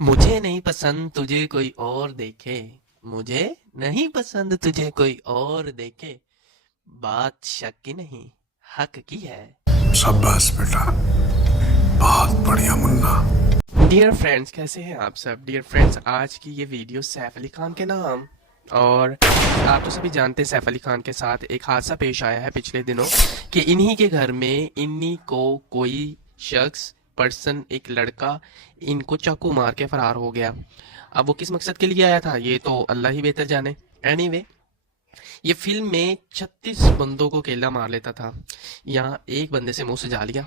मुझे नहीं पसंद तुझे कोई और देखे। मुझे नहीं पसंद तुझे कोई और देखे। बात शक की नहीं, हक की है। शाबाश बेटा, बहुत बढ़िया मुन्ना। डियर फ्रेंड्स, कैसे हैं आप सब? डियर फ्रेंड्स, आज की ये वीडियो सैफ अली खान के नाम। और आप तो सभी जानते हैं सैफ अली खान के साथ एक हादसा पेश आया है पिछले दिनों कि इन्हीं के घर में इन्हीं को कोई शख्स पर्सन, एक लड़का, इनको चाकू मार के फरार हो गया। अब वो किस मकसद के लिए आया था ये तो अल्लाह ही बेहतर जाने। एनीवे, ये फिल्म में 36 बंदों को केला मार लेता था, यहाँ एक बंदे से मुंह सजा लिया।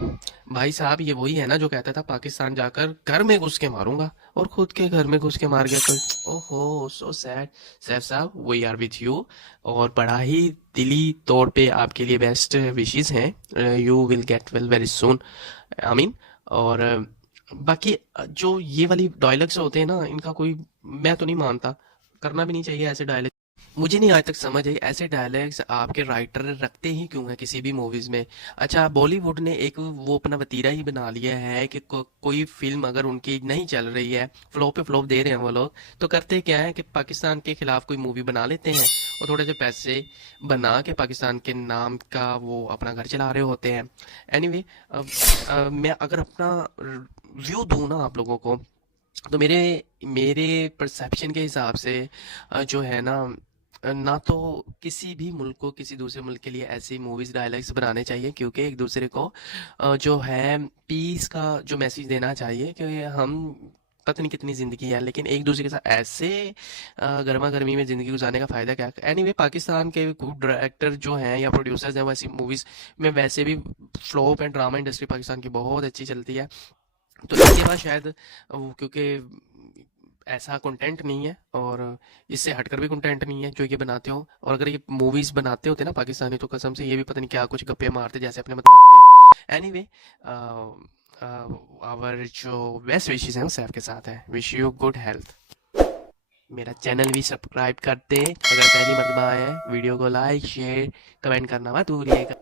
भाई साहब, ये वही है ना जो कहता था पाकिस्तान जाकर घर में घुस के मारूंगा, और खुद के घर में घुस के मार गया कोई। ओहो, सो सैड। सैफ साहब, वी आर विथ यू, और बड़ा ही दिली तौर पे आपके लिए बेस्ट विशेस हैं। You will get well very soon, I mean. और बाकी जो ये वाली डायलॉग्स होते हैं ना, इनका कोई, मैं तो नहीं मानता, करना भी नहीं चाहिए ऐसे डायलॉग। मुझे नहीं आज तक समझ आई ऐसे डायलॉग्स आपके राइटर रखते ही क्यों हैं किसी भी मूवीज में। अच्छा, बॉलीवुड ने एक वो अपना वतीरा ही बना लिया है कि कोई फिल्म अगर उनकी नहीं चल रही है, फ्लॉप पे फ्लॉप दे रहे हैं वो लोग, तो करते क्या है कि पाकिस्तान के खिलाफ कोई मूवी बना लेते हैं और थोड़े से पैसे बना के पाकिस्तान के नाम का वो अपना घर चला रहे होते हैं। एनीवे, मैं अगर अपना व्यू दूं ना आप लोगों को, तो मेरे मेरे परसेप्शन के हिसाब से जो है ना, ना तो किसी भी मुल्क को किसी दूसरे मुल्क के लिए ऐसी मूवीज डायलॉग्स बनाने चाहिए, क्योंकि एक दूसरे को जो है पीस का जो मैसेज देना चाहिए कि हम, पता नहीं कितनी ज़िंदगी है, लेकिन एक दूसरे के साथ ऐसे गर्मा गर्मी में ज़िंदगी गुजारने का फ़ायदा क्या। एनीवे, पाकिस्तान के डायरेक्टर जो हैं या प्रोड्यूसर्स हैं वो ऐसी मूवीज़ में वैसे भी, flop and drama industry Pakistan की बहुत अच्छी चलती है, तो इसके बाद शायद वो, क्योंकि ऐसा कंटेंट नहीं है और इससे हटकर भी कंटेंट नहीं है जो ये बनाते हो, और अगर ये मूवीज बनाते होते ना पाकिस्तानी, तो कसम से ये भी पता नहीं क्या कुछ गप्पे मारते जैसे अपने बताते हैं। एनीवे, आवर जो बेस्ट विशेस हैं वो सैफ के साथ है। Wish you good health. मेरा चैनल भी सब्सक्राइब करते, अगर पहली मरतबा आए हैं, वीडियो को लाइक शेयर कमेंट करना मत भूलिएगा।